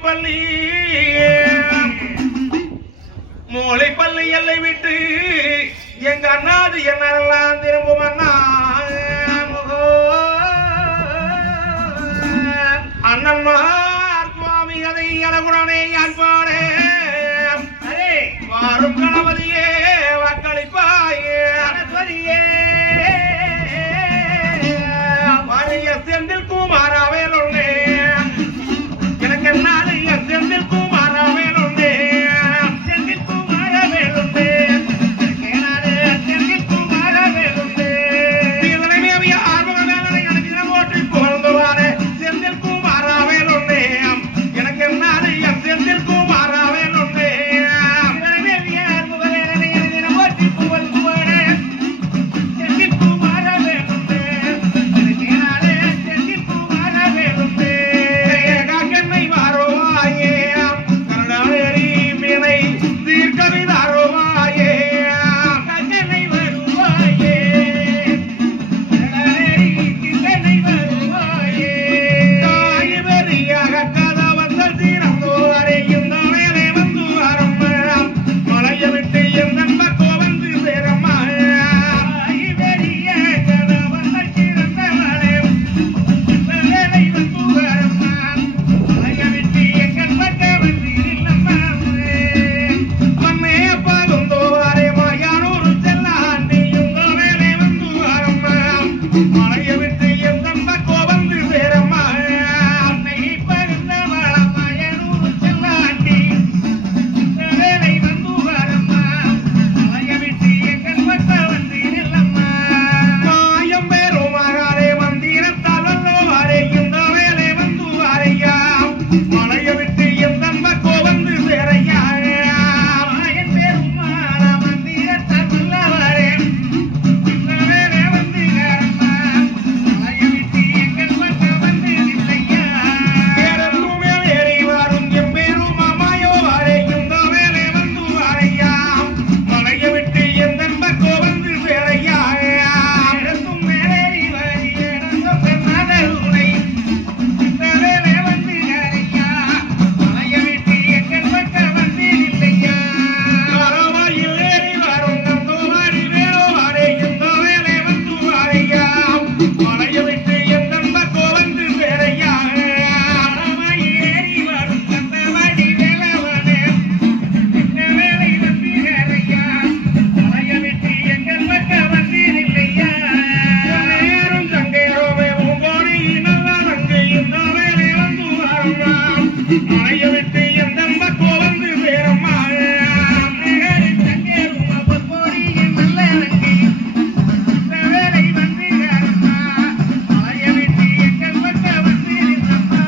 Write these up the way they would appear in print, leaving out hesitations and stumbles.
மூளைப்பள்ளி மூளைப்பள்ளி எல்லை விட்டு எங்க அண்ணாது என்னெல்லாம் திரும்பும் அண்ணா அண்ணன்மார் சுவாமி கதை எனக்குடனே யாழ்ப்பாடே வாரும் கணபதியே வாக்களிப்பாயே சரஸ்வதியே வாழிய செந்தில் குமாராவேலுள்ளே எனக்கு நாடு செந்தில் குமாராவேலுள்ளே செந்தில் குமாராவேலுள்ளே செந்தில் குமாராவேலுள்ளே இதனை மேவிய ஆர்வக வேலனை எனக்கு ஓட்டி புகழ்ந்துவாரே செந்தில் குமாராவேலுள்ளே எனக்கு நாடு செந்தில் குமாராவேலுள்ளே இதனை மேவிய ஆர்வக வேலனை எனக்கு ஓட்டி புகழ்ந்துவாரே செந்தில் குமாராவேலுள்ளே எனக்கு நாடு செந்தில் குமாராவேலுள்ளே ஏகாக்கென்னை வாரோவாயே கருணாவேரி மீனை தீர்க்கவிதாரோவாயே கண்ணனை வருவாயே கண்ணனை வருவாயே தாய் வெறியாக கதா வந்த தீரந்தோரே இந்த வேலை வந்து வரும் மலைய விட்டு என் நண்பக்கோ வந்து சேரம்மா தாய் வெறிய கதா வந்த தீரந்தவரே இந்த வேலை வந்து வரம்மா மலைய விட்டு எங்கள் பக்க வந்து இல்லம்மா மண்ணே பகுந்தோரே மாயானூர் செல்லாண்டி இந்த வேலை வந்து வரம்மா மலைய விட்டு என் நண்பக்கோ வந்து சேரம்மா அன்னை பகுந்தவள மாயானூர் செல்லாண்டி இந்த வேலை வந்து வரம்மா மலைய விட்டு எங்கள் பக்க வந்து இல்லம்மா மாயம் பேரும் மகாரே மந்திரத்தால் வல்லோரே இந்த வேலை வந்து வாரையா மலைய விட்டு என் நண்பக்கோ வந்து சேரையா மாயன் பேரும் மாறா மந்திரத்தால் வல்லவரே இந்த வேலை வந்து காரம்மா மலைய விட்டு எங்கள் பக்க வந்து இல்லையா ஏறத்துமே ஏறி வரும் என் பேரும் மாமாயோ வாரே இந்த வேலை வந்து வாரையா மலைய விட்டு என் நண்பக்கோ வந்து சேரையா ஏறத்தும் மேலேறி வரி ஏறத்தும் பெண்ணாதருணை இந்த வேலை வந்து காரையா மலைய விட்டு எங்கள் பக்க வந்து இல்லையா கரவாயில் ஏறி வரும் நந்தோவாரி வேலோவாரே இந்த வேலை வந்து வாரையா மலைய விட்டு என் நண்பக்கோ வந்து சேரையா கரவாயில் ஏறி வரும் நந்தோவாரி வேலோவாரே இந்த வேலை வந்து காரையா மலைய விட்டு எங்கள் பக்க வந்து இல்லையா நேரும் தங்கையோவே உங்கோடி நல்ல நங்கை இந்த வேலை வந்து வரலாம் மலைய விட்டு என் நண்பக்கோ வந்து சேரம்மா நேரும் தங்கையோவே உங்கோடி நல்ல நங்கை இந்த வேலை வந்து காரம்மா மலைய விட்டு எங்கள் பக்க வந்து இல்லம்மா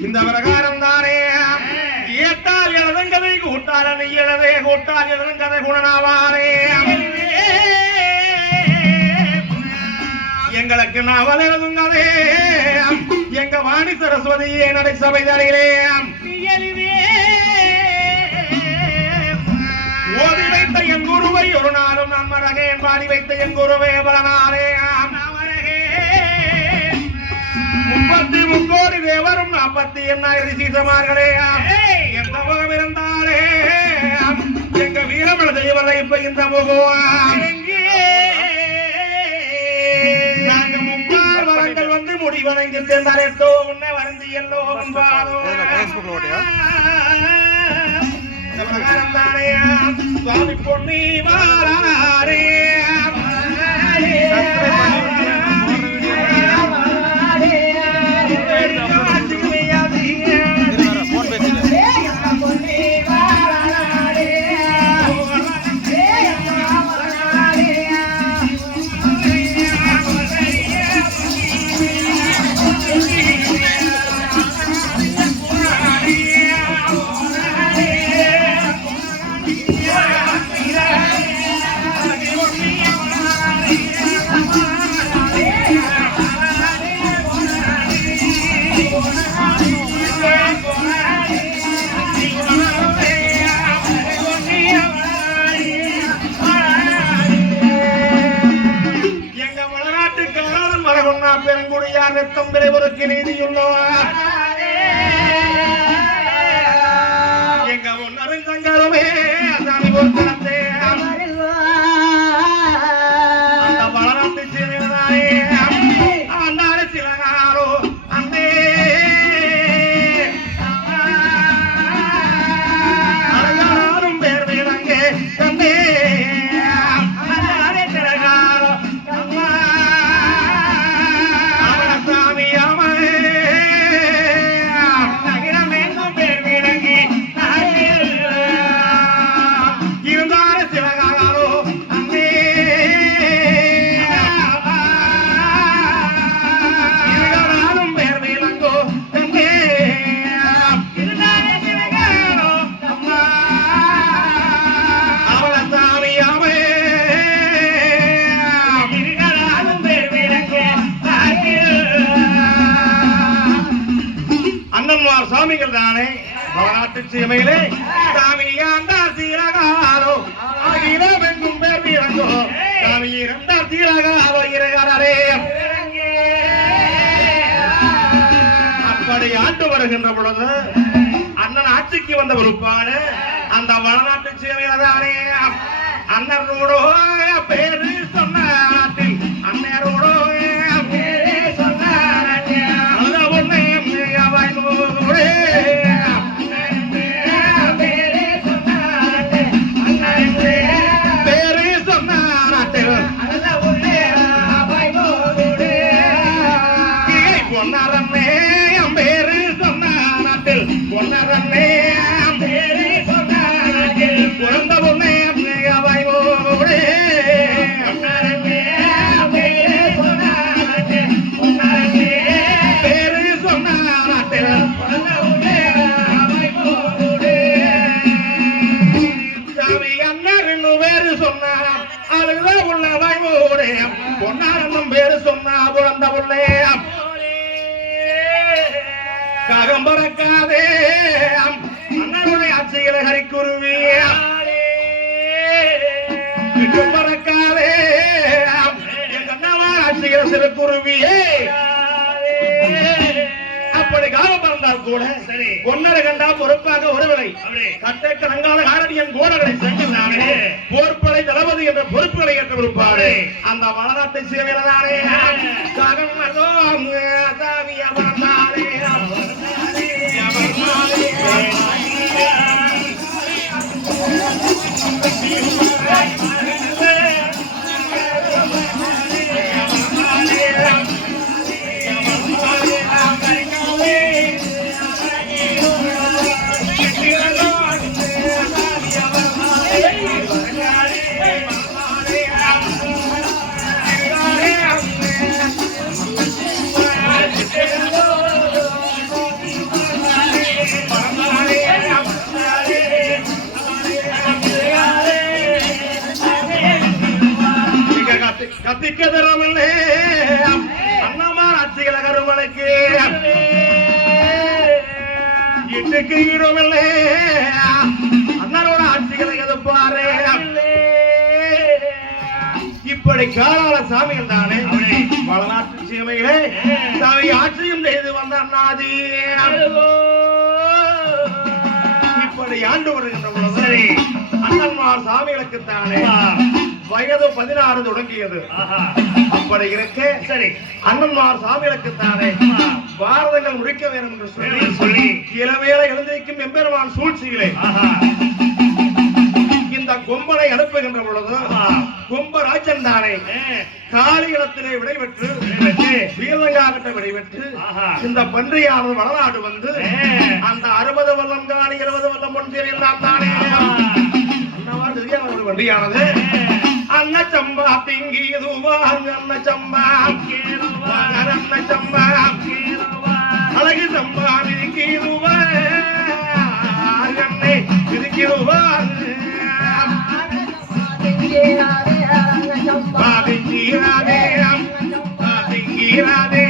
இந்த பிரகாரம் தானே ஏட்டால் எழுதுங்கதை கூட்டால் நீ எழுதே கூட்டால் எழுதுங்கதை குணனாவாரே எங்களுக்கு நாவல் எழுதுங்கதே எங்க வாணி சரஸ்வதியே நடை சபை தரையிலே ஓதி வைத்த என் குருவை ஒரு நாளும் நான் மறகேன் பாடி வைத்த என் குருவே பல நாளே முப்பத்தி முக்கோடி தேவரும் 48,000 சீசமார்களே எந்த முகம் இருந்தாலே எங்க வீரமல தெய்வலை இப்ப இந்த முகம் நாங்க முக்கால் வரங்கள் வந்து முடிவனைந்து சேர்ந்தாரோ உன்னை வருந்து எல்லோ சுவாமி பொன்னி வாராரே பெருங்குடியார் ரத்தம் பிறவருக்கு நீதியுள்ளவா சாமிகள் தானே வடநாட்டு சீமையிலே சாமியாண்டார் சீரகாரோ அகிலமெங்கும் பேர் வீரங்கோ சாமி இரண்டார் சீரகாரோ இறையாரே அப்படி ஆண்டு வருகின்ற பொழுது அண்ணன் ஆட்சிக்கு வந்த பொறுப்பாடு அந்த வடநாட்டு சீமையில தானே அண்ணனோடோ பேரு சொன்ன நாட்டில் அண்ணனோடோ பொன்னாரன்னும் பேரு சொன்னா புறந்த புள்ளே காகம் பறக்காதே அண்ணனுடைய ஆட்சிகளை ஹரிக்குருவி பறக்காதே எங்க அண்ணாவார் ஆட்சிகளை சிறு குருவியே அப்படி காலம் பறந்தால் கூட சரி ஒன்னரை கண்டா பொறுப்பாக ஒருவரை கட்டக்க நங்கால காரணியன் கோடகளை செங்கல்தானே போர்ப்படை தளபதி என்ற பொறுப்புகளை ஏற்ற பொறுப்பாடு அந்த வடநாட்டை சேவையில்தானே கத்திக்கதரமில்லே அண்ணமார் ஆட்சிகளை கருவலைக்கு இட்டுக்கு ஈடுமில்லே அண்ணனோட ஆட்சிகளை எதிர்ப்பாரு இப்படி காலால சாமிகள் தானே வடநாட்டு சீமையிலே சாமி ஆட்சியும் செய்து வந்த அண்ணாதி இப்படி ஆண்டு வருகின்ற பொழுது அண்ணன்மார் சாமிகளுக்கு தானே வயது 16 தொடங்கியது அப்படி இருக்க சரி அண்ணன்மார் சாமிகளுக்கு தானே பாரதங்கள் முடிக்க வேண்டும் என்று சொல்லி இளவேளை எழுந்திருக்கும் எம்பெருமான் சூழ்ச்சியிலே இந்த கொம்பனை அனுப்புகின்ற பொழுது கும்பராஜன் தானே காளிகளத்திலே விடைபெற்று வீரங்காகட்ட விடைபெற்று இந்த பன்றியானது வடநாடு வந்து அந்த 60 வல்லம் காணி 20 வல்லம் பொன்சேரி எல்லாம் தானே பன்றியானது அன்ன சம்பா திங்கியதுவா அன்ன சம்பா அன்ன சம்பா அழகு சம்பா விதிக்கிதுவா அன்னை விதிக்கிதுவா பாதிங்கீராதே பாதிங்கீராதே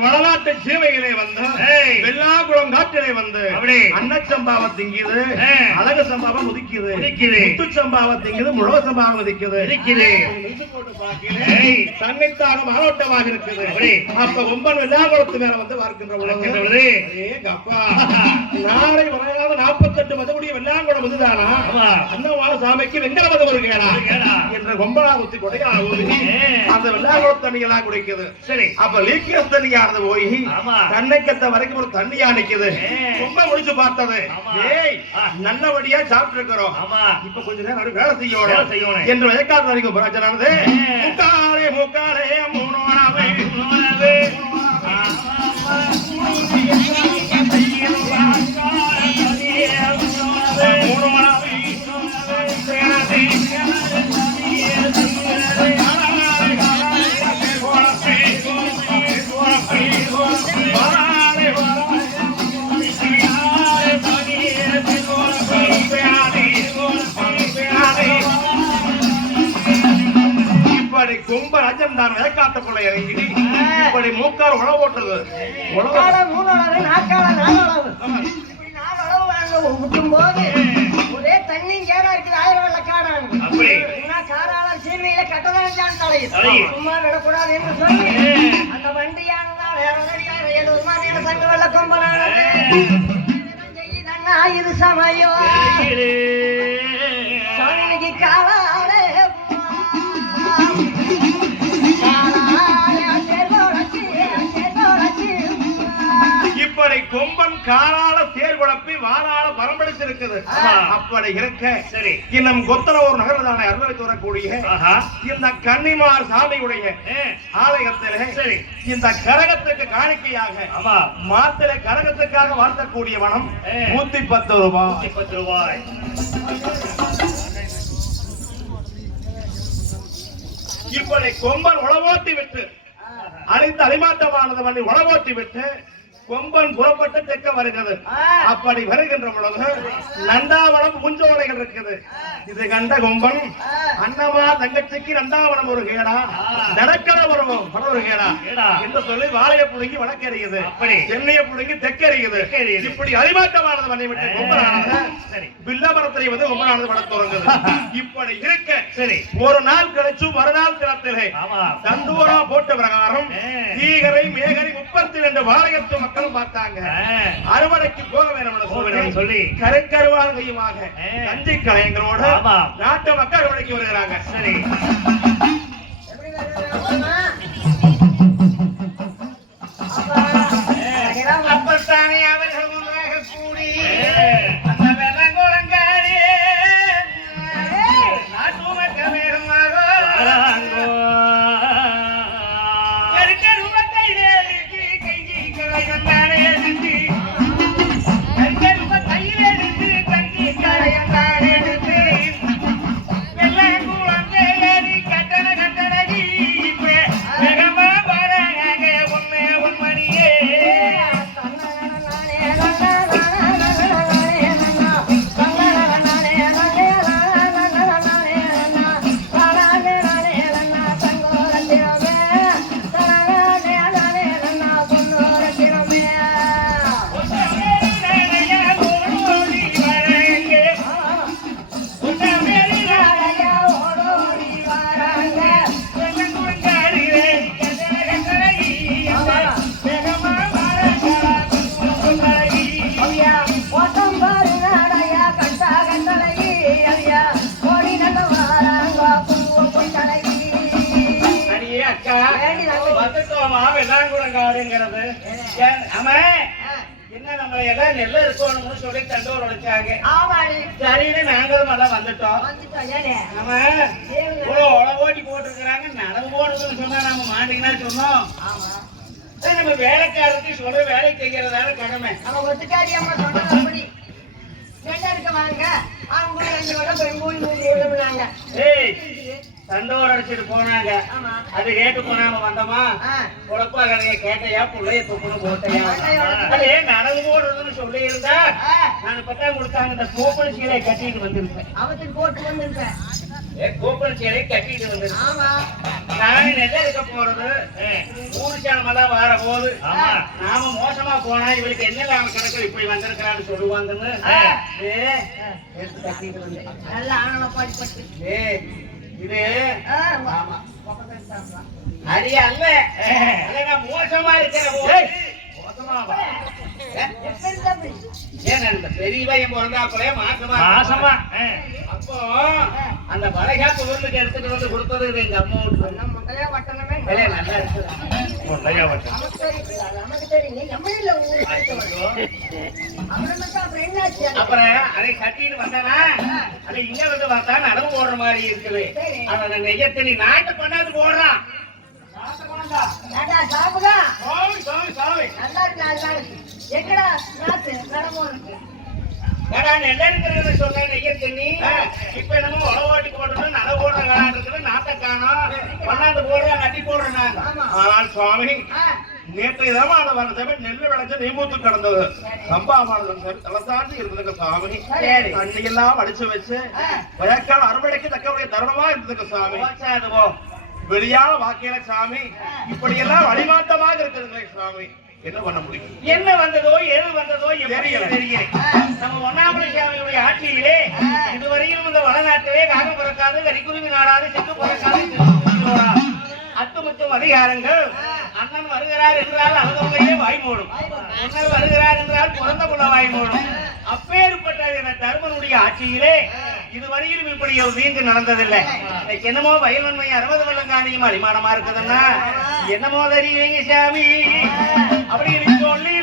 வடநாட்டு சேவைகளே வந்து வெள்ளாங்குளம் காட்டிலே வந்து அன்னச்சம்பாவை திங்கிது அழகு சம்பாவை முதிக்குது முத்து சம்பாவை திங்கிது முழு சம்பாவை முதிக்குது தன்னைத்தாக மாவட்டமாக இருக்குது அப்ப ஒன்பன் வெள்ளாங்குளத்து மேல வந்து பார்க்கின்ற பொழுது அப்பா நாளை வரையாத 48 மதமுடைய வெள்ளாங்குளம் வந்துதானா அன்னவான சாமிக்கு வெங்கல மதம் இருக்கா என்ற கொம்பனா ஊத்தி கொடையா அந்த வெள்ளாங்குளம் தண்ணிகளா குடிக்குது சரி அப்ப லீக்கியஸ் தண்ணி போய் தன்னைக்கத்த வரைக்கும் ஒரு தண்ணியா நிக்குது ரொம்ப முடிச்சு பார்த்தது நல்லபடியா சாப்பிட்டு இருக்கிறோம் இப்ப கொஞ்ச நேரம் வேலை செய்யணும் என்று வயக்காட்டு வரைக்கும் பிரச்சனை மூக்காலே மூக்காலே மூணோனாவே கொம்ப ராஜன் தான் வேக்காட்டுக்குள்ள இறங்கி இப்படி மூக்கால் உழவு ஓட்டுறது ஒரே தண்ணி கேரா இருக்குது 1000 வெள்ள காடாங்க காரால சீமையில கட்டதான் சும்மா விடக்கூடாது என்று சொல்லி அந்த வண்டியானதான் வேற சங்க வெள்ள கொம்பனான இது சமயம் சாமிக்கு காலாலே இப்படி கொம்பன் காலால தேர் குழப்பி வாரால பரம்படிச்சிருக்குது. அப்படி இருக்க சரி இன்னும் கொத்தனூர் நகரதான அருள்வழித்து வரக்கூடிய இந்த கன்னிமார் சாமியுடைய ஆலயத்திலே சரி இந்த கரகத்துக்கு காணிக்கையாக மாத்திரை கரகத்துக்காக வாழ்த்தக்கூடிய வனம் 110 ரூபாய். 110 ரூபாய். இப்படி கொம்பன் உளவோட்டி விட்டு அனைத்து அலிமாட்டமானது பண்ணி உளவோட்டி விட்டு கொம்பன் புறப்பட்டு தெற்க வருகிறது. அப்படி வருகின்ற பொழுது நந்தாவனம் முஞ்சோலைகள் இருக்குது. இது கண்ட கொம்பன் அண்ணமா தங்கச்சிக்கு நந்தாவனம் ஒரு கேடா நடக்கட ஒரு கேடா என்று சொல்லி வாழைய புடுங்கி வடக்கறியுது, அப்படி சென்னையை புடுங்கி தெற்கறியுது. இப்படி அலிமாட்டமானது பண்ணிவிட்டு கொம்பனானது வில்லமரத்தை வந்து கொம்பனானது வட தொடங்குது. இப்படி இருக்க சரி ஒரு நாள் கழிச்சு மறுநாள் தினத்திலே தண்டூரா போட்ட பிரகாரம் தீகரை மேகரை 32 வாழையத்து மக்கள் பார்த்தாங்க. அறுவடைக்கு போக வேண்டும் சொல்லி கருக்கருவாங்கையுமாக கஞ்சி கலைஞர்களோடு நாட்டு மக்கள் அறுவடைக்கு வருகிறாங்க. சரி அப்பத்தானே அவர்கள் ஒன்றாக கூடி அந்த வெள்ளங்குளங்காரி நாட்டு மக்கள் வேகமாக என்ன நம்ம எல்லாம் நெல்ல இருக்கணும்னு சொல்லி தண்டோர் உழைச்சாங்க. சரின்னு நாங்களும் எல்லாம் வந்துட்டோம். நம்ம உழவோட்டி போட்டுருக்கிறாங்க நடவு போடுறதுன்னு சொன்னா நம்ம மாட்டீங்கன்னா சொன்னோம். நம்ம வேலைக்காரருக்கு சொல்ற வேலை செய்யறதான கடமை. நம்ம ஒத்துக்காரியாம சொன்னபடி வாங்க தண்டோர் அடிச்சுட்டு போனாங்க. அது கேட்டு போனாம வந்தோமா குழப்பா கதைய கேட்டையா புள்ளைய துப்புன்னு போட்டையா அதே நடவு போடுறதுன்னு சொல்லி இருந்தா நான் பத்தாம் கொடுத்தாங்க. இந்த கோப்பல் சீலை கட்டிட்டு வந்திருப்பேன். அவத்துக்கு போட்டு வந்திருப்பேன். கோப்பல் சீலை கட்டிட்டு வந்திருப்பேன். நான் நெல்ல இருக்க போறது ஊருச்சானமெல்லாம் வர போது நாம மோசமா போனா இவளுக்கு என்ன நாம கணக்கு இப்படி வந்திருக்கிறான்னு சொல்லுவாங்கன்னு கட்டிட்டு வந்தேன். நல்ல ஆணவ பாடிப்பட்டு இது அடி அல்ல மோசமா இருக்கிற பெரியவையும் பிறந்தாப்புல மாசமா அப்போ அந்த வளைகாப்பு ஊருக்கு எடுத்துட்டு வந்து கொடுத்தது எங்க அம்மா நல்லா இருக்கு. அப்புறம் அதை கட்டிட்டு வந்தனா அதை இங்க வந்து பார்த்தா நடவு போடுற மாதிரி இருக்குது. அவன் நெய்யத்தனி நாட்டு கொண்டாந்து போடுறான். எங்கடா நாத்து நடமோ இருக்கு நான் என்ன இருக்கிறது சொன்னேன் நெய்ய தண்ணி இப்ப என்னமோ உழவாட்டி போட்டு நட போடுற காலம் இருக்குது நாட்டை காணும் கொண்டாந்து போடுறேன் நட்டி போடுறேன் நான். ஆனால் சுவாமி நேற்றைய தான் வந்தது நெல் விளைஞ்ச நெய்மூத்து கடந்தது சம்பாமானது தலசாண்டி இருந்ததுக்கு சுவாமி தண்ணி எல்லாம் அடிச்சு வச்சு வயக்கால் அறுவடைக்கு தக்கவுடைய தருணமா இருந்ததுக்கு சுவாமி வெளியான வாக்கியல சாமி இப்படி எல்லாம் வழிமாற்றமாக இருக்குதுங்களே சுவாமி என்ன பண்ண முடியும் என்ன வந்ததோ எது வந்ததோ தெரியல நம்ம ஒன்னாமலை சாமியுடைய ஆட்சியிலே இதுவரையிலும் இந்த வடநாட்டிலே காகம் பிறக்காது கரிக்குருவி நாடாது செக்கு பிறக்காது அத்துமுத்தும் அதிகாரங்கள் அண்ணன் வருகிறார் என்றால் அவர்களையே வாய் மூடும் அண்ணன் வருகிறார் என்றால் பிறந்த புள்ள வாய் மூடும் அப்பேற்பட்ட தருமனுடைய ஆட்சியிலே இதுவரையிலும் இப்படி ஒரு வீங்கு நடந்ததில்லை என்னமோ வயல்வன்மை 60 வெள்ளங்காணியும் அரிமானமா இருக்குதுன்னா என்னமோ தெரியுங்க சாமி அப்படின்னு சொல்லி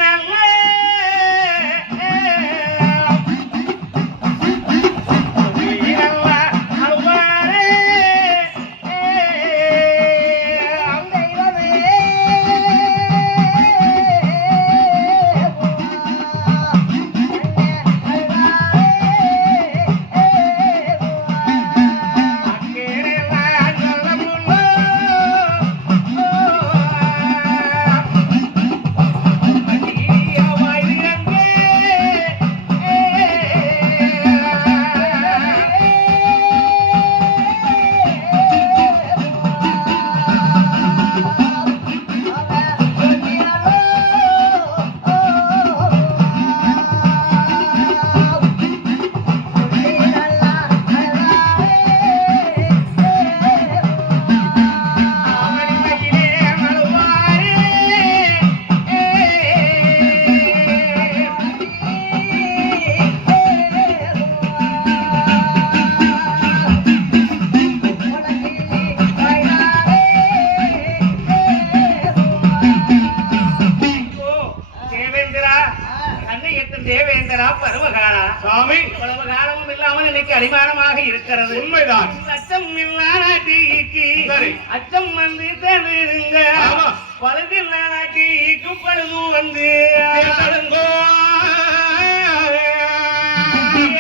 தேவேந்திரா பருவகாலா சாமி பருவகாலமும் இல்லாமல் இன்னைக்கு அடிமானமாக இருக்கிறது உண்மைதான் அச்சம் இல்லாட்டிக்கு அச்சம் வந்து தருங்க பழுதில்லாட்டிக்கு பழுது வந்து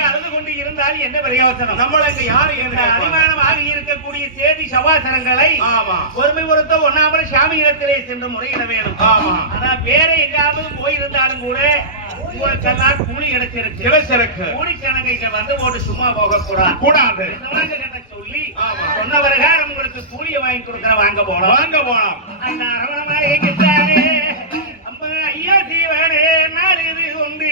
அழுது கொண்டு இருந்தால் என்ன பிரயோசனம் நம்மளுக்கு யாரு அடிமானமாக இருக்கக்கூடிய சேதி சவாசனங்களை ஒருமை பொறுத்த ஒன்னாமலை சாமி இடத்திலே சென்று முறையிட வேணும் ஆனா வேற எங்காவது போயிருந்தாலும் கூட உங்களுக்கெல்லாம் கூலி கிடைச்சிருக்கு கூலி சனங்க வந்து போட்டு சும்மா போக கூடாது சொல்லி சொன்ன பிரகாரம் உங்களுக்கு கூலியை வாங்கி கொடுக்கிற வாங்க போனோம் அந்த அரவணமாக கிட்டாரு அம்மா ஐயா சீவனே நாலு உண்டு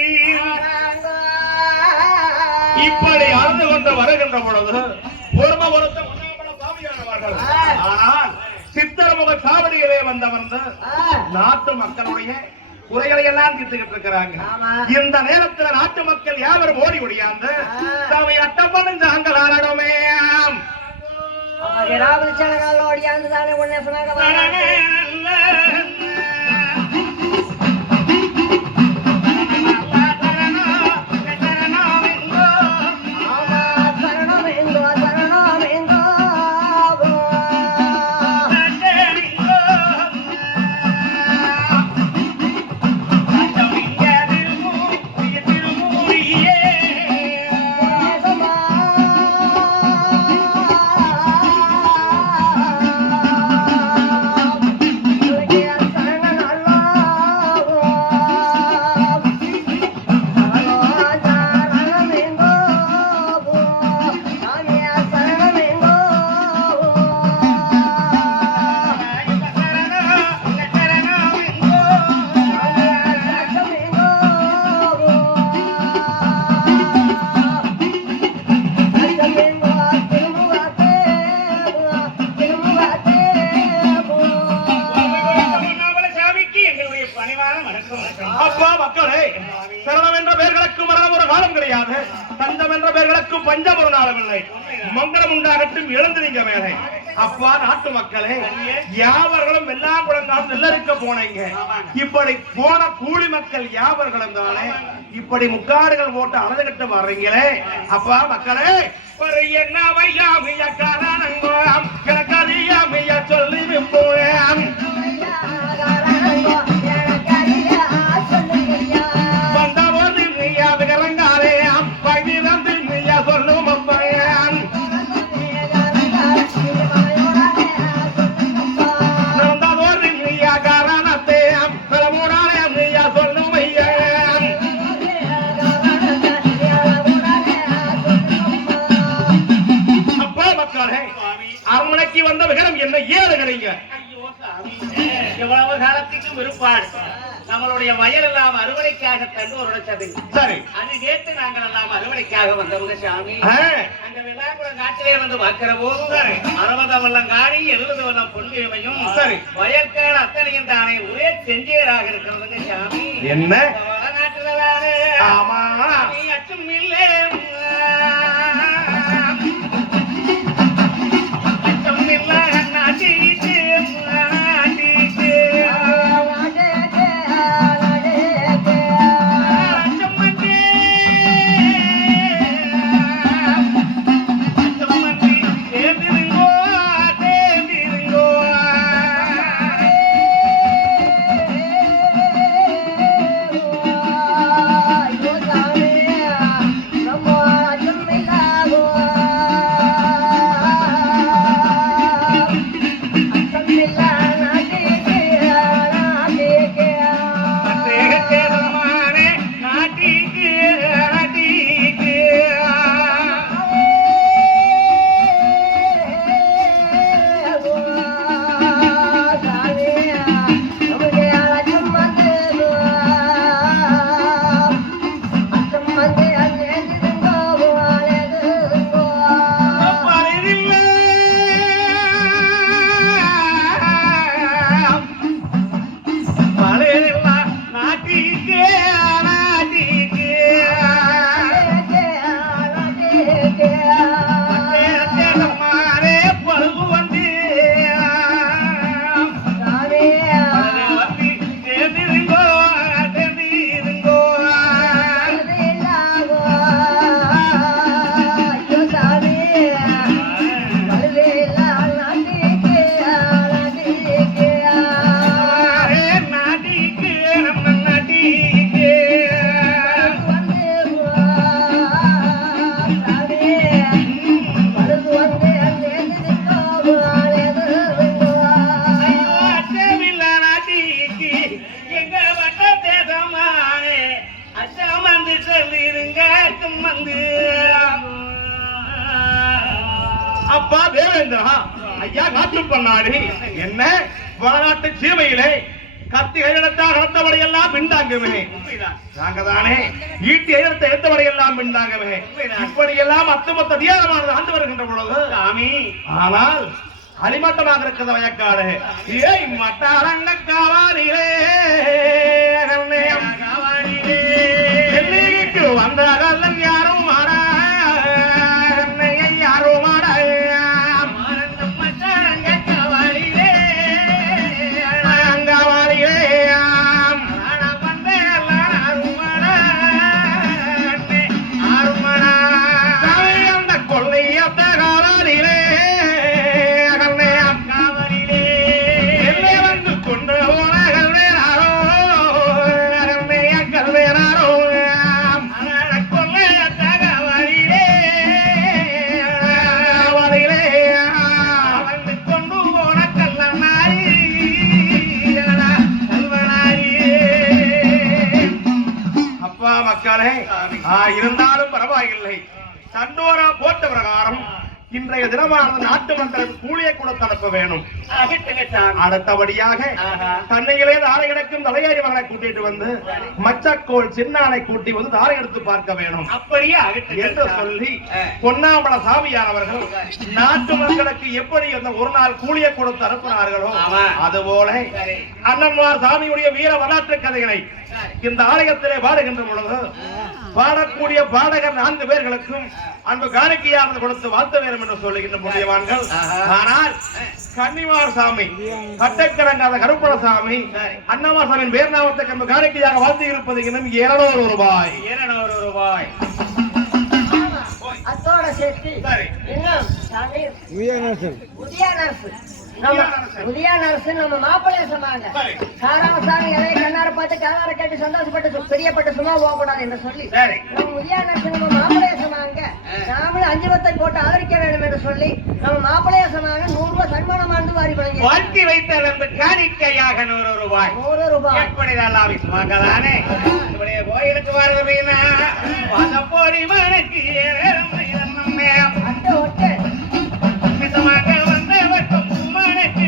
இப்படி அழுது கொண்டு வருகின்ற பொழுது பொறுமை பொறுத்த சாமியானவர்கள் ஆனால் சித்தரமுக சாவடியிலே வந்தவர்ந்து நாட்டு மக்களுடைய குறைகளை எல்லாம் தீர்த்துக்கிட்டு இருக்கிறாங்க இந்த நேரத்துல நாட்டு மக்கள் யாவரும் ஓடி முடியாது தவை அட்டப்படும் தாங்கள் ஆரடமே ஓடியாந்து தானே உடனே சொன்னாங்க அப்பா மக்களே சரணம் என்ற பெயர்களுக்கு மரணம் ஒரு காலம் கிடையாது தஞ்சம் என்ற பெயர்களுக்கு பஞ்சம் ஒரு நாளும் இல்லை மங்களம் உண்டாகட்டும் எழுந்துறீங்க வேலை அப்பா நாட்டு மக்களே யாவர்களும் எல்லா குழந்தைகளும் நெல்லறுக்க போனீங்க இப்படி போன கூலி மக்கள் யாவர்களும் தானே இப்படி முக்காடுகள் போட்டு அழுதுகிட்டு வர்றீங்களே அப்பா மக்களே என்ன வையாமைய காரணம் எனக்கு அறியாமைய சொல்லி போய் கேளுக்கிறீங்க. ஐயோ சாமி, எவ்வளவு காலத்துக்கு விருப்பாடு நம்மளுடைய வயல் எல்லாம் அறுவடைக்காக தந்து ஒரு உடைச்சது. சரி, அது கேட்டு நாங்கள் எல்லாம் அறுவடைக்காக வந்தவங்க சாமி. ஆ, அந்த விழாக்குளம் காட்டிலே வந்து பார்க்கிற போது 60 வல்லம் காணி 70 வல்லம் பொன்னியமையும் சரி, வயற்காடு அத்தனையும் தானே ஒரே செஞ்சேராக இருக்கிறதுங்க சாமி. என்ன வடநாட்டுல தானே ஆமா நீ அச்சம் இல்லை அச்சம் இல்லை நாட்டிக்கு அப்பா தேவேந்திரா, ஐயா காற்று பண்ணாடி, என்ன வடநாட்டு சீமையிலே கத்தி கையெழுத்தாக நடத்தவரை எல்லாம் பின்தாங்கவே நாங்க தானே ஈட்டி எதிர்த்த எடுத்தவரை எல்லாம் பின்தாங்கவே இப்படி எல்லாம் அத்துமொத்த தீரமானது ஆண்டு வருகின்ற பொழுது சாமி, ஆனால் அடிமட்டமாக இருக்கிற வயக்காடு ஏய் மட்டாரங்க காவாரிலே எல்லைக்கு வந்த கல்லன் யாரும் மாறா யாரும் மாறா இருந்தாலும் பரவாயில்லை. தண்டோரா போட்ட பிரகாரம் இன்றைய தினமானது நாட்டு மன்றத்தில் கூலியை கூட அனுப்ப வேணும். அடுத்தபடியாக தன்னையிலே தாரை கிடக்கும் தலையாரி மகனை கூட்டிட்டு வந்து மச்சக்கோள் சின்னானை கூட்டி வந்து தாரை எடுத்து பார்க்க வேணும். அப்படியே என்று சொல்லி பொன்னாம்பல சாமியானவர்கள் நாட்டு மக்களுக்கு எப்படி அந்த ஒரு நாள் கூலியை கொடுத்து அனுப்பினார்களோ அதுபோல அண்ணன்மார் சாமியுடைய வீர வரலாற்று கதைகளை இந்த ஆலயத்திலே பாடுகின்ற பொழுது பாடக்கூடிய பாடகர் 4 பேர்களுக்கும் அன்பு காணிக்கையானது கொடுத்து வாழ்த்த வேண்டும் என்று சொல்லுகின்ற முக்கியவான்கள். ஆனால் கன்னிமார் சாமி, கட்டக்கரங்காத கருப்பணசாமி, அண்ணமார் சாமியின் பேர் நாமத்தை அன்பு காணிக்கையாக வாழ்த்து இருப்பது இன்னும் 200 ரூபாய். 200 ரூபாய் அத்தோட சேர்த்து இன்னும் உதயா நரசு நம்ம மாப்பிள்ளைய சொன்னாங்க. காராமசாமி எதை கண்ணார பார்த்து காலார கேட்டு சந்தோஷப்பட்டு பிரியப்பட்டு சும்மா போகக்கூடாது என்று சொல்லி நம்ம உதயா நரசு நம்ம மாப்பிள்ளைய சொன்னாங்க. நாமளும் 5 பத்தை போட்டு ஆதரிக்க வேண்டும் என்று சொல்லி நம்ம மாப்பிள்ளைய சொன்னாங்க. 100 ரூபாய் சன்மானம் ஆண்டு வாரி வழங்கி வாழ்த்தி வைத்த காணிக்கையாக 100 ரூபாய். 100 ரூபாய் எப்படிதான் விசுவாங்கதானே இப்படியே கோயிலுக்கு வரதுன்னா பதப்பொடி மனுக்கு ஒட்டு விசுவாங்க வந்தவர்க்கும் மனுக்கு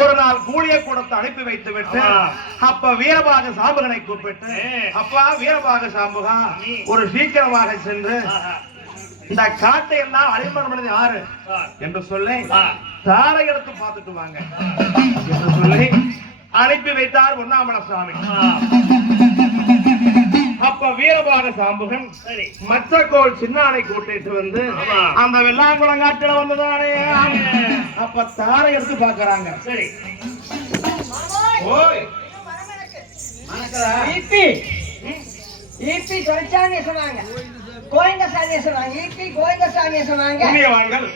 ஒரு நாள் கூலியை கொடுத்து அனுப்பி வைத்து விட்டு அப்ப வீரபாக சாம்புகனை கூப்பிட்டு அப்பா வீரபாக சாம்புகா ஒரு சீக்கிரமாக சென்று இந்த காட்டை எல்லாம் அழிமரம் யாரு என்று சொல்லி தாரை எடுத்து பார்த்துட்டு வாங்க என்று சொல்லி அனுப்பி வைத்தார் ஒண்ணாமல சுவாமி. அப்ப வீரபாக சாம்புகன் மச்சக்கோள் சின்னானை கூட்டிட்டு வந்து அந்த வெள்ளாங்குளங்காட்டுல வந்ததானே அப்ப தாரை எடுத்து பாக்குறாங்க. சரி ஓய் ஈப்பி தொலைச்சாமியை சொன்னாங்க, கோயந்தசாமியை சொன்னாங்க, ஈப்பி கோயந்தசாமியை சொன்னாங்க,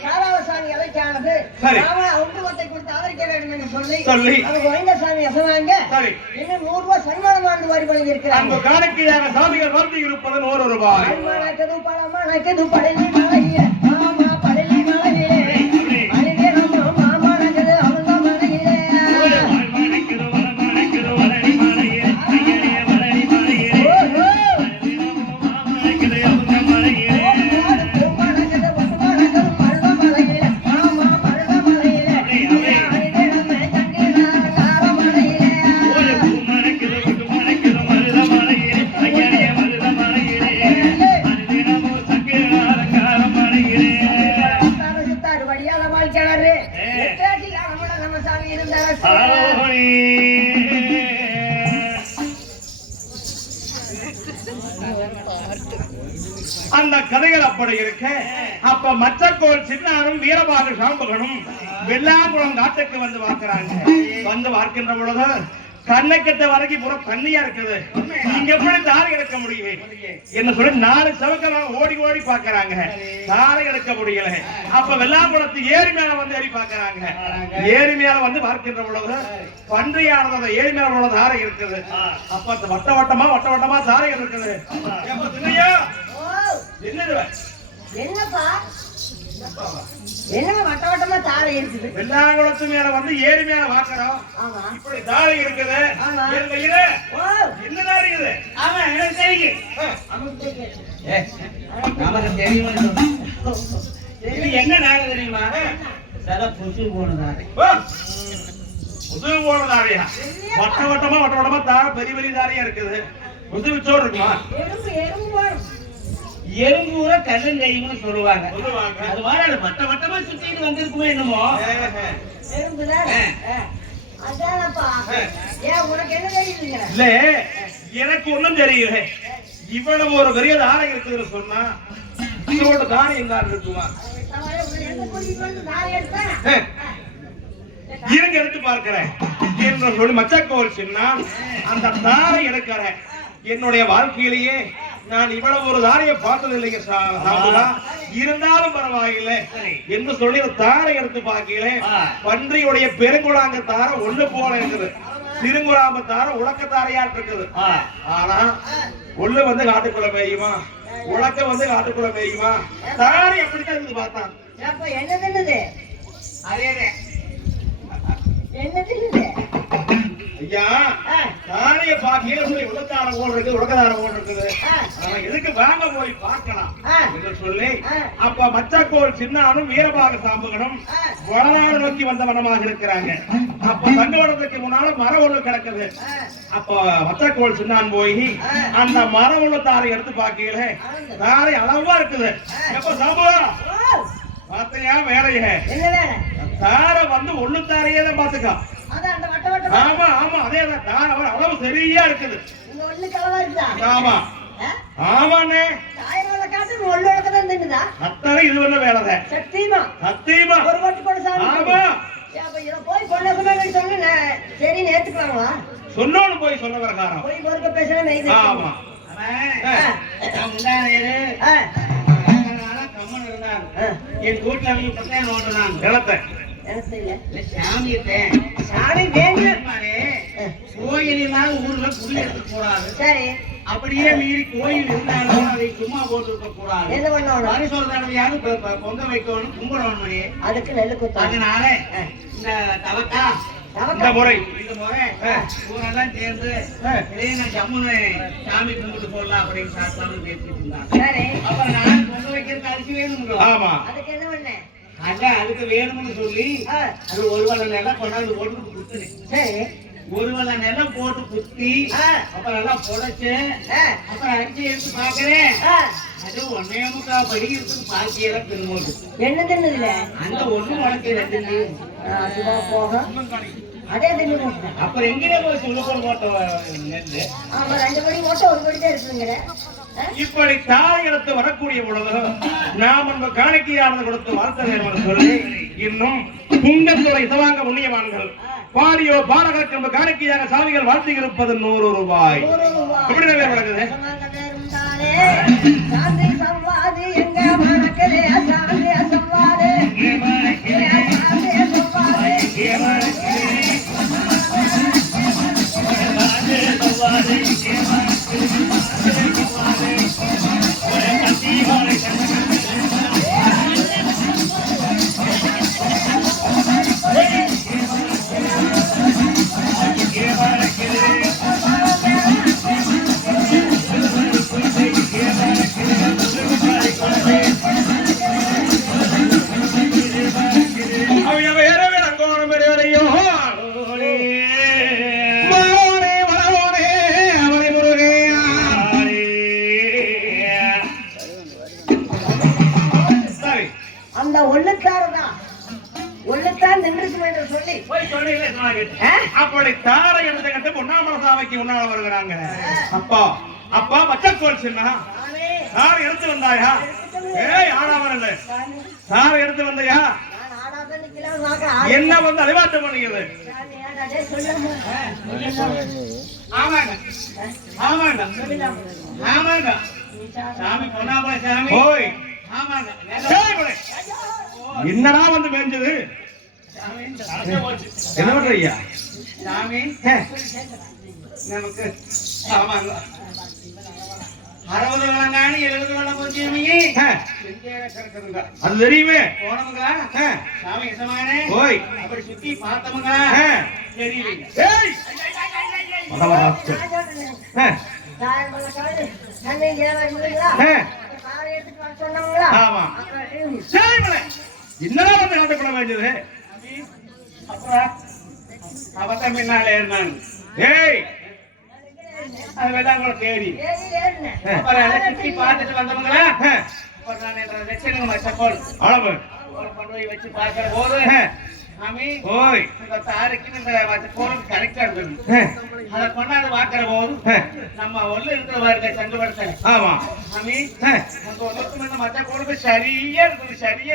சாராவசாமி அழைக்கானது உண்டுகத்தை கொடுத்து ஆதரிக்க வேண்டும் என்று சொல்லி அந்த கோயந்தசாமி சொன்னாங்க. இன்னும் 100 ரூபாய் சன்மானம் ஆண்டு வரி வழங்கி இருக்கிறாங்க. காணிக்கையாக சாமிகள் வந்து இருப்பது 100 ரூபாய். பழமானது பழனி மலையிலே மாமா பழனி மலையிலே மலையிலே நம்ம மாமா நகது அவங்க மலையிலே அந்த கதைகள் அப்படி இருக்க அப்ப மச்சக்கோள் சின்னாரும் வீரபாக சாம்புகனும் வெள்ளாங்குளம் காட்டுக்கு வந்து பார்க்கிறாங்க. வந்து பார்க்கின்ற பொழுது கண்ணைக்கட்ட வரைக்கும் பூரா தண்ணியா இருக்குது. நீங்க எப்படி தாரை எடுக்க முடியும் என்ன சொல்லி 4 சவக்கெல்லாம் ஓடி ஓடி பாக்குறாங்க. தாரை எடுக்க முடியல. அப்ப வெள்ளாங்குளத்து ஏரி மேல வந்து ஏறி பாக்குறாங்க. ஏரி மேல வந்து பார்க்கின்ற பொழுது பன்றியானது அந்த ஏரி மேல உள்ள தாரை இருக்குது. அப்ப வட்ட வட்டமா தாரைகள் இருக்குது. என்னப்பா என்ன வட்ட வட்டமா தாரை இருக்குது? வெள்ளாங்குளத்து மேல வந்து ஏரி மேல பாக்குறோம். இப்படி தாரை இருக்குது. என்ன தாரை இருக்குது? ஆமா எனக்கு தெரியும். இது என்ன நாக தெரியுமா? புது போனதாரு. புது போனதாரியா? வட்ட வட்டமா தாரை பெரிய தாரையா இருக்குது. புதுவிச்சோடு இருக்குமா? எறும்பூர கல்லங்கைன்னு சொல்லுவாங்க. அது மாதிரி வட்ட வட்டமா சுத்திட்டு வந்திருக்குமே என்னமோ. இல்ல எனக்கு ஒண்ணும் தெரியல. இவ்வளவு ஒரு பெரிய தாரை இருக்குதுன்னு சொன்னா இதோட தாரை எங்க இருக்குமா? இருங்க எடுத்து பார்க்கிறேன் என்று சொல்லி மச்சக்கோள் சின்னா அந்த தாரை எடுக்கிறேன். என்னுடைய வாழ்க்கையிலேயே நான் இவ்வளவு ஒரு தாரையை பார்த்தது இல்லைங்க சாம்புலா. இருந்தாலும் பரவாயில்லை என்று சொல்லி தாரை எடுத்து பார்க்கல. பன்றியுடைய பெருங்குழாங்க தாரை ஒண்ணு போல இருக்குது. சிறுங்குழாம்பு தாரை உலக்க தாரையா இருக்குது. ஆனா ஒண்ணு வந்து காட்டுக்குள்ள மேயுமா, உலக்க வந்து காட்டுக்குள்ள மேயுமா. தாரை அப்படித்தான் இருந்து பார்த்தான். ஐயா தாரைய பாக்கையில சொல்லி உலக்காரம் போல் இருக்குது, உலக்கதாரம் போல் இருக்குது. அவன் எதுக்கு வாங்க போய் பார்க்கலாம் என்று சொல்லி அப்ப மச்சக்கோள் சின்னானும் வீரபாக சாம்புகனும் வடநாடு நோக்கி வந்த வனமாக இருக்கிறாங்க. அப்ப தங்கவனத்துக்கு முன்னால மரம் ஒண்ணு கிடக்குது. அப்ப மச்சக்கோள் சின்னான் போய் அந்த மரம் உள்ள தாரை எடுத்து பாக்கையில தாரை அளவா இருக்குது. எப்ப சாம்புவா பாத்தையா வேலைய தாரை வந்து ஒண்ணு தாரையே தான் பாத்துக்கா. ஆமா ஆமா அதேதான் தாரை அளவு சரியா இருக்குது. ஆமா ஆமாண்ணே அத்தனை இது வந்து வேலை சத்தியமா ஆமா சரி நேத்துக்கலாங்களா சொன்னோன்னு போய் சொன்ன பிரகாரம் ஆமா கம்மன் இருந்தாங்க. என் வீட்டுல அவங்க பத்தாயிரம் ஓட்டுனாங்க நிலத்தை கோயிலாம் ஊர்ல குடியேற்ற கூடாது. சரி அப்படியே மீறி கோயில் இருந்தாலும் அதை சும்மா போட்டு இருக்க கூடாது. என்ன பண்ணணும்? பரிசோத தடவையாவது பொங்க வைக்கணும், கும்பிடணும். அதுக்கு நெல்லு குத்து. அதனால இந்த தவக்கா இந்த முறை ஊரெல்லாம் சேர்ந்து ஜம்முன்னு சாமி கும்பிட்டு போடலாம் அப்படின்னு சாப்பிட்டாலும் பேசிட்டு இருந்தாங்க. அப்புறம் நான் பொங்க வைக்கிறதுக்கு அரிசி வேணும். ஆமா அதுக்கு என்ன பண்ண அதான் அதுக்கு வேணும்னு சொல்லி அது ஒரு வேளை நிலம் கொண்டாந்து போட்டு குத்துனேன். சரி. ஒரு வேளை நிலம் போட்டு குத்தி அப்புறம் நல்லா புடைச்சேன். அப்புறம் அரிசி எடுத்து பாக்குறேன். அது 1.25 படி இருக்கு. பாக்கியெல்லாம் திரும்போது என்ன தின்னுதுல அந்த ஒண்ணு முளைக்கல தின்னு. அதுவா போக அதே தின்னு போட்டேன். அப்புறம் எங்கே போய் உழுப்பல் போட்ட நெல்லு. ஆமா 2 படி மட்டும் 1 படி தான் இருக்குங்கிற. இப்படி தாய் எடுத்து வரக்கூடிய பொழுது நாம் நம்ம காணிக்கையானது கொடுத்து வாழ்த்த வேண்டும் என்று சொல்லி இன்னும் புங்கத்துறை இசவாங்க புண்ணியவான்கள் பாடியோ பாடகருக்கு நம்ம காணிக்கையாக சாமிகள் வாழ்த்தி இருப்பது 100 ரூபாய். எப்படி நிறைய நடக்குது? சாந்தி சம்வாது எங்க மனக்கலே சாந்தி சம்வாது அந்த ஒண்ணுத்தாரதான் ஒண்ணுத்தான் நின்றுக்கும் என்று சொல்லி போய் சொல்லல அப்படி தாரை எடுத்துக்கிட்டு பொன்னாமல சாமிக்கு முன்னால வருகிறாங்க. அப்பா அப்பா மச்சக்கோல் சின்ன தாரை எடுத்து வந்தாயா? ஏய் ஆடாமல் இல்ல தாரை எடுத்து வந்தையா? என்ன வந்து அறிவாட்டம் பண்ணுகிறது? ஆமாங்க ஆமாங்க ஆமாங்க சாமி பொன்னாமல சாமி. ஓய் ஆமாங்க என்னடா வந்து மேஞ்சது? என்ன பண்றீங்க சாமி? நமக்கு ஆமாங்க 60 வளங்கானி 70 வளம் போச்சுமீங்க. அது தெரியுமே. போனமுங்களா சாமி எசமானே? ஓய் அப்படி சுத்தி பார்த்தமுங்களா? தெரியலீங்க. ஏய் ஆமா என்னடா வந்து நாட்டுக்குள்ள மேஞ்சது? அப்புறம் அவதான் பின்னாலே இருந்தாங்க. ஏய் அதுதான் கூட தேடி அப்புறம் எல்லாம் சுத்தி பார்த்துட்டு வந்தவங்களா? அப்புறம் நான் என்ற லட்சணம் மச்சக்கோள் அளவு கொண்டு போய் வச்சு பார்க்கிற போது சாமி ஓய் இந்த தாருக்கு இந்த மச்சக்கோளுக்கு கரெக்டா இருந்தது. அதை கொண்டாந்து பார்க்கிற போது நம்ம உள்ள இருக்கிற வார்த்தை சங்கப்படுத்த ஆமா சாமி அந்த ஒன்றுக்கும் இந்த மச்சக்கோளுக்கு சரியா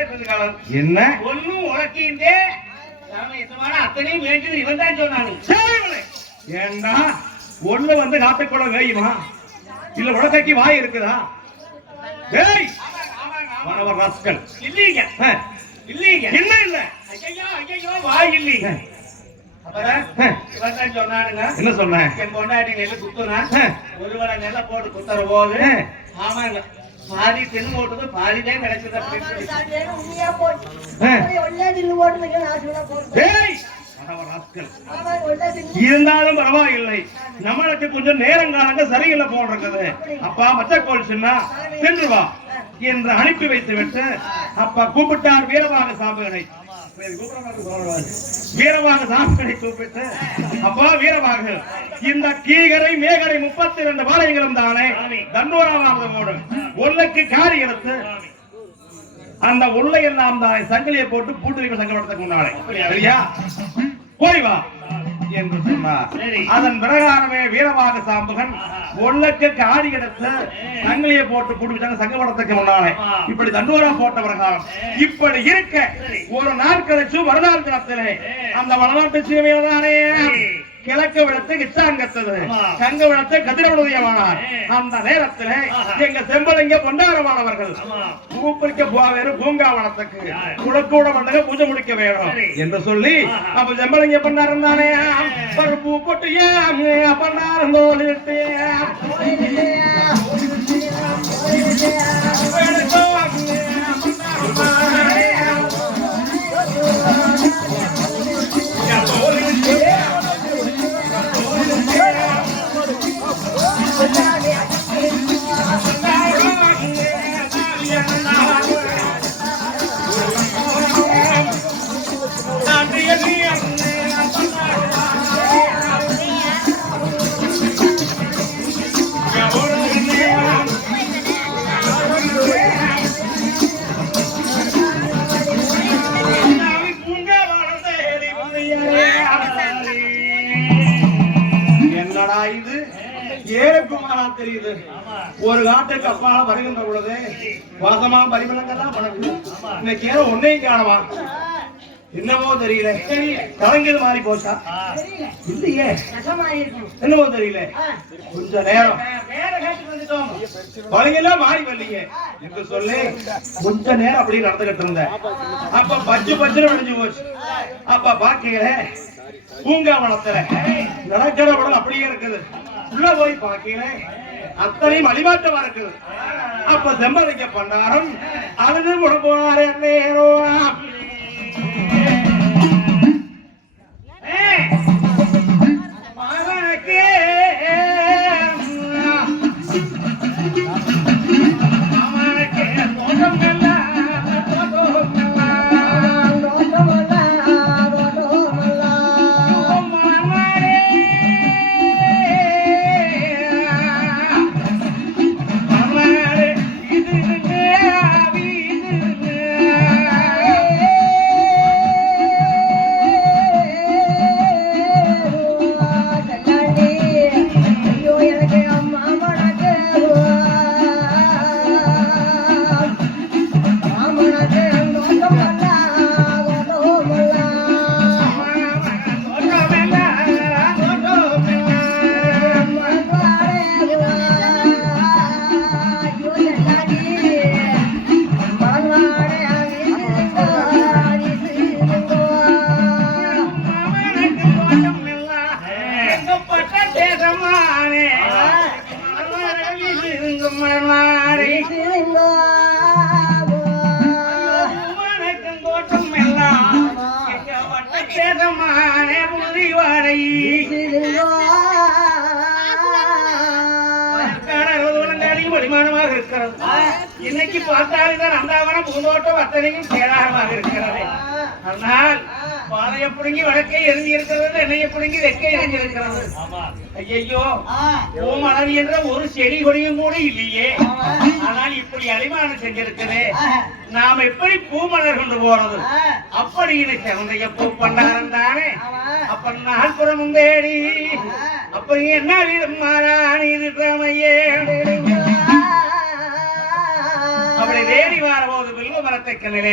இருக்குது காலம். என்ன ஒன்னும் உழக்கின்றே சாமி எசமான அத்தனையும் மேய்ச்சது இவன் தான் சொன்னாங்க. ஏண்டா ஒண்ணு வந்து நாட்டுக்குள்ள வேயுமா இல்ல உலகைக்கு வாய் இருக்குதா? ஏய் மாணவர் ராஸ்கல் இல்லீங்க இல்லீங்க என்ன இல்ல ஐயோ வாய் இல்லீங்க. அப்பதான் இவன் தான் சொன்னானுங்க. என்ன சொன்னேன்? என் பொண்டாட்டி நெல்லு குத்துனா ஒரு வேளை நெல்லை போட்டு குத்துற போது ஆமாங்க பாதி தென்னு போட்டது பாதிதான் கிடைச்சது அப்படின்னு இருந்தாலும் பரவாயில்லை, நம்மளுக்கு கொஞ்சம் நேரங்காலங்க சரியில்லை போடுறது. அப்பா மச்சக்கோள் சின்ன சென்று வா என்று அனுப்பி வைத்து விட்டு அப்பா கூப்பிட்டார் வீரவாக சாமிகளை. வீரவாக சாமிகளை கூப்பிட்டு அப்பா வீரவாக இந்த கீகரை மேகரை 32 பாளையங்களும் தானே தண்டோராவானது மூடும் உள்ளக்கு காரி எடுத்து அந்த உள்ளை எல்லாம் தான் சங்கிலியை போட்டு பூட்டு வைக்க சங்கப்படுத்த கொண்டாடே. சரியா? போய் வா என்று சொன்னார். அதன் பிரகாரமே வீரவாக சாம்பகன் உள்ளக்கு காடி எடுத்து சங்கிலியை போட்டு பூட்டு வச்சாங்க சங்கப்படுத்தக்கு முன்னாலே. இப்படி தண்டோரா போட்ட பிரகாரம் இப்படி இருக்க ஒரு நாள் கழிச்சு மறுநாள் தினத்திலே அந்த வடநாட்டு சீமையில்தானே கிழக்கு விளத்து கிச்சாங்கத்தது சங்க விளத்து கதிரவனுதயமானார். அந்த நேரத்தில் எங்க செம்பலிங்க பொண்டாரமானவர்கள் பூப்பறிக்க போவேறு பூங்காவனத்துக்கு குளக்கூட மண்டல பூஜை முடிக்க வேணும் என்று சொல்லி அப்ப செம்பலிங்க பொண்டாரம் தானே பூ போட்டு பண்ணாரம் தோலிட்டு ஏழுக்குமாரா தெரியுது. ஒரு காட்டுக்கு அப்பால வருகின்ற பொழுது வாசமா பரிமளங்கள்லாம் பணக்கு. இன்னைக்கு ஏதோ ஒன்னையும் காணவா என்னமோ தெரியல. கலங்கியது மாறி போச்சா இல்லையே, என்னமோ தெரியல. கொஞ்ச நேரம் பழங்கெல்லாம் மாறி வரலீங்க என்று சொல்லி கொஞ்ச நேரம் அப்படி நடந்துகிட்டு இருந்தேன். அப்ப பச்சு பச்சுன்னு விளைஞ்சு போச்சு. அப்ப பாக்கீங்களே பூங்காவனத்துல நடக்கிற உடல் அப்படியே இருக்குது. உள்ள போய் பாக்கீங்களே அத்தனையும் அழிமாற்றமா இருக்குது. அப்ப செம்பதிக்க பண்டாரம் அழுது போனாரு நேரம். இன்னைக்கு பார்த்தால்தான் அந்தாவனம் பூந்தோட்டம் அத்தனையும் சேதாரமாக இருக்கிறது. ஆனால் பாதைய புடுங்கி வடக்கை எரிஞ்சு இருக்கிறது, என்னைய புடுங்கி வெக்கை எரிஞ்சு இருக்கிறது. ஐயோ பூமலர் என்ற ஒரு செடி கொடியும் கூட இல்லையே. ஆனால் இப்படி அடிமானம் செஞ்சிருக்குது. நாம் எப்படி பூமலர் கொண்டு போறது? அப்படி சிறந்தைய பூ பண்ணாரம் தானே. அப்ப நாற்புறமும் தேடி அப்படி என்ன வீரம் மாறானி இருக்கிறமையே. அப்படி தேடி வார போது வில்வ மரத்தை கண்ணிலே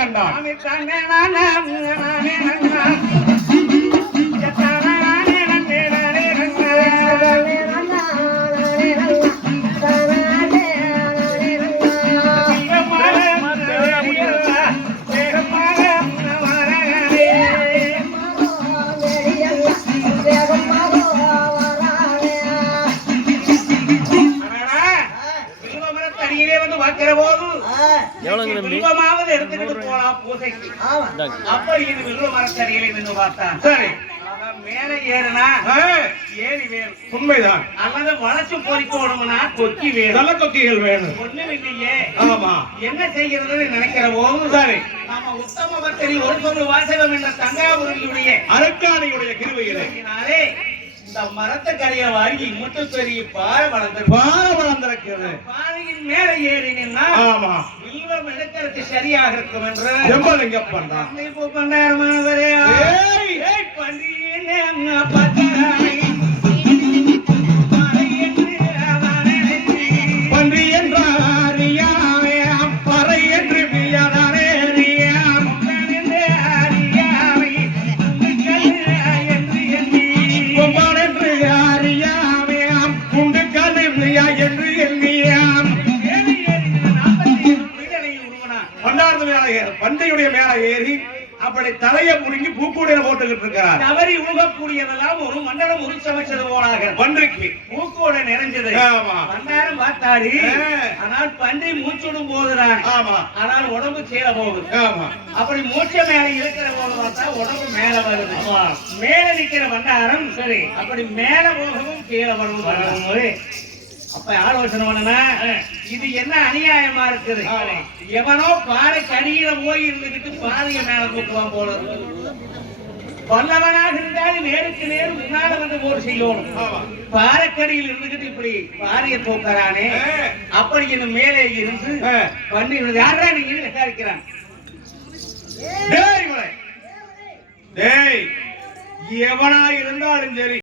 கண்டான். எடுத்துக்கிட்டு போலாம் பூசைக்கு. அப்படி இது வில்வ மரத்தடியிலே நின்று பார்த்தான். சரி, மேல ஏறுனா ஏறி வேணும், உண்மைதான். அல்லது வளைச்சு பொறிக்கணும்னா கொக்கி வேணும், நல்ல கொக்கிகள் வேணும். ஒண்ணும் இல்லையே. ஆமா, என்ன செய்யறதுன்னு நினைக்கிற போது சரி நாம உத்தம பக்தரி ஒரு சொல் வாசகம் என்ற தங்காபுரியுடைய அரக்காணியுடைய கிருபையினாலே இந்த மரத்தை கரையை வாங்கி முட்டு பெரிய பாறை வளர்ந்திருக்கிறது. பாறையின் மேல ஏறினா ஆமா வில்வம் எடுக்கிறது சரியாக இருக்கும் என்று செம்பலிங்க பண்றான். பன்றி என்றார் பறை என்று பண்டையுடைய மேல ஏறி அப்படி தலையை புடுங்கி பூக்கூடையில போட்டுக்கிட்டு இருக்கிறார். தவறி உழுகக்கூடியதெல்லாம் ஒரு மண்டலம் உரிச்சமைச்சது போனாக பன்றிக்கு பூக்கூடை நிறைஞ்சது. மன்னாரம் பார்த்தாரு. ஆனால் பன்றி மூச்சுடும் போதுதான். ஆனால் உடம்பு கீழே போகுது. அப்படி மூச்ச மேல இருக்கிற போது பார்த்தா உடம்பு மேல வருது. மேல நிக்கிற பண்டாரம் சரி அப்படி மேல போகவும் கீழே வருவது. அப்ப ஆலோசனை பண்ணனா இது என்ன அநியாயமா இருக்குது. எவனோ பாறை கடியில போய் இருந்துகிட்டு பாறைய மேல தூக்குவான் போல. வல்லவனாக இருந்தாலும் நேருக்கு நேரு முன்னால வந்து போர் செய்யணும். பாறைக்கடியில் இருந்துகிட்டு இப்படி பாறைய தூக்குறானே அப்படி இன்னும் மேலே இருந்து பண்ணி யாரா நீங்க விசாரிக்கிறான். எவனா இருந்தாலும் சரி